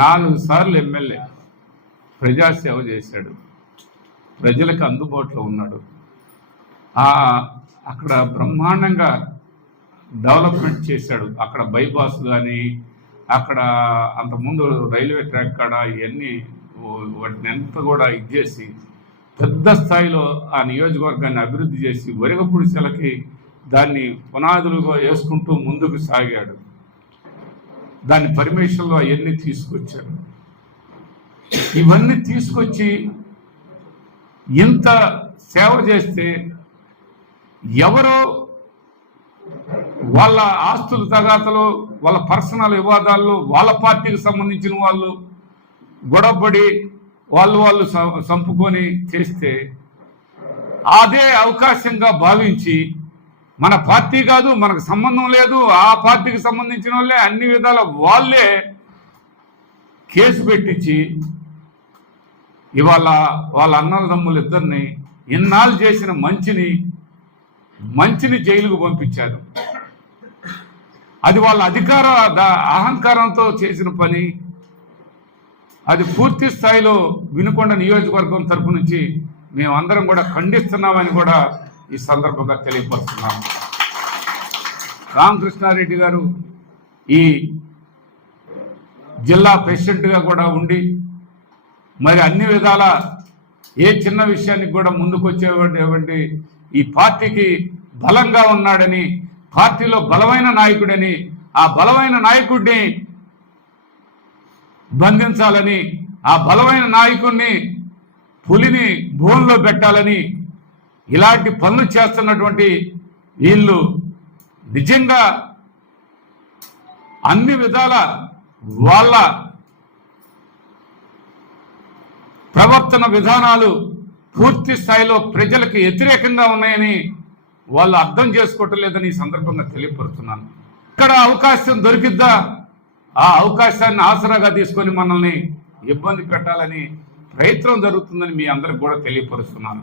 4 సార్లు ఎమ్మెల్యే ప్రజాసేవ చేశాడు, ప్రజలకు అందుబాటులో ఉన్నాడు. అక్కడ బ్రహ్మాండంగా డెవలప్మెంట్ చేశాడు. అక్కడ బైపాస్ కానీ, అక్కడ అంతకుముందు రైల్వే ట్రాక్ కాడ ఇవన్నీ వాటిని ఎంత కూడా ఇచ్చేసి పెద్ద స్థాయిలో ఆ నియోజకవర్గాన్ని అభివృద్ధి చేసి వరిగపుడిసెలకి దాన్ని పునాదులుగా వేసుకుంటూ ముందుకు సాగాడు. దాన్ని పర్మిషన్లో అవన్నీ తీసుకొచ్చాడు. ఇవన్నీ తీసుకొచ్చి ఇంత సేవ చేస్తే ఎవరో వాళ్ళ ఆస్తుల తగాతలు, వాళ్ళ పర్సనల్ వివాదాల్లో వాళ్ళ పార్టీకి సంబంధించిన వాళ్ళు గొడవపడి వాళ్ళు చంపుకొని చేస్తే అదే అవకాశంగా భావించి మన పార్టీ కాదు, మనకు సంబంధం లేదు, ఆ పార్టీకి సంబంధించిన వాళ్ళే అన్ని విధాల వాళ్ళే కేసు పెట్టించి ఇవాళ వాళ్ళ అన్నదమ్ములు ఇద్దరిని ఇన్నాళ్ళు చేసిన మంచిని జైలుకు పంపించారు. అది వాళ్ళ అహంకారంతో చేసిన పని. అది పూర్తి స్థాయిలో వినుకొండ నియోజకవర్గం తరపు నుంచి మేమందరం కూడా ఖండిస్తున్నామని కూడా ఈ సందర్భంగా తెలియపరుస్తున్నాము. రామకృష్ణారెడ్డి గారు ఈ జిల్లా ప్రెసిడెంట్గా కూడా ఉండి మరి అన్ని విధాల ఏ చిన్న విషయానికి కూడా ముందుకు వచ్చేటువంటి ఈ పార్టీకి బలంగా ఉన్నాడని, పార్టీలో బలమైన నాయకుడని, ఆ బలమైన నాయకుడిని బంధించాలని, ఆ బలమైన నాయకుడిని పులిని భూమిలో పెట్టాలని ఇలాంటి పనులు చేస్తున్నటువంటి వీళ్ళు నిజంగా అన్ని విధాల వాళ్ళ ప్రవర్తన విధానాలు పూర్తి స్థాయిలో ప్రజలకు వ్యతిరేకంగా ఉన్నాయని వాళ్ళు అర్థం చేసుకోవటం లేదని ఈ సందర్భంగా తెలియపరుస్తున్నాను. ఇక్కడ అవకాశం దొరికిద్దా ఆ అవకాశాన్ని ఆసరాగా తీసుకొని మనల్ని ఇబ్బంది పెట్టాలని ప్రయత్నం జరుగుతుందని మీ అందరికి కూడా తెలియపరుస్తున్నాను.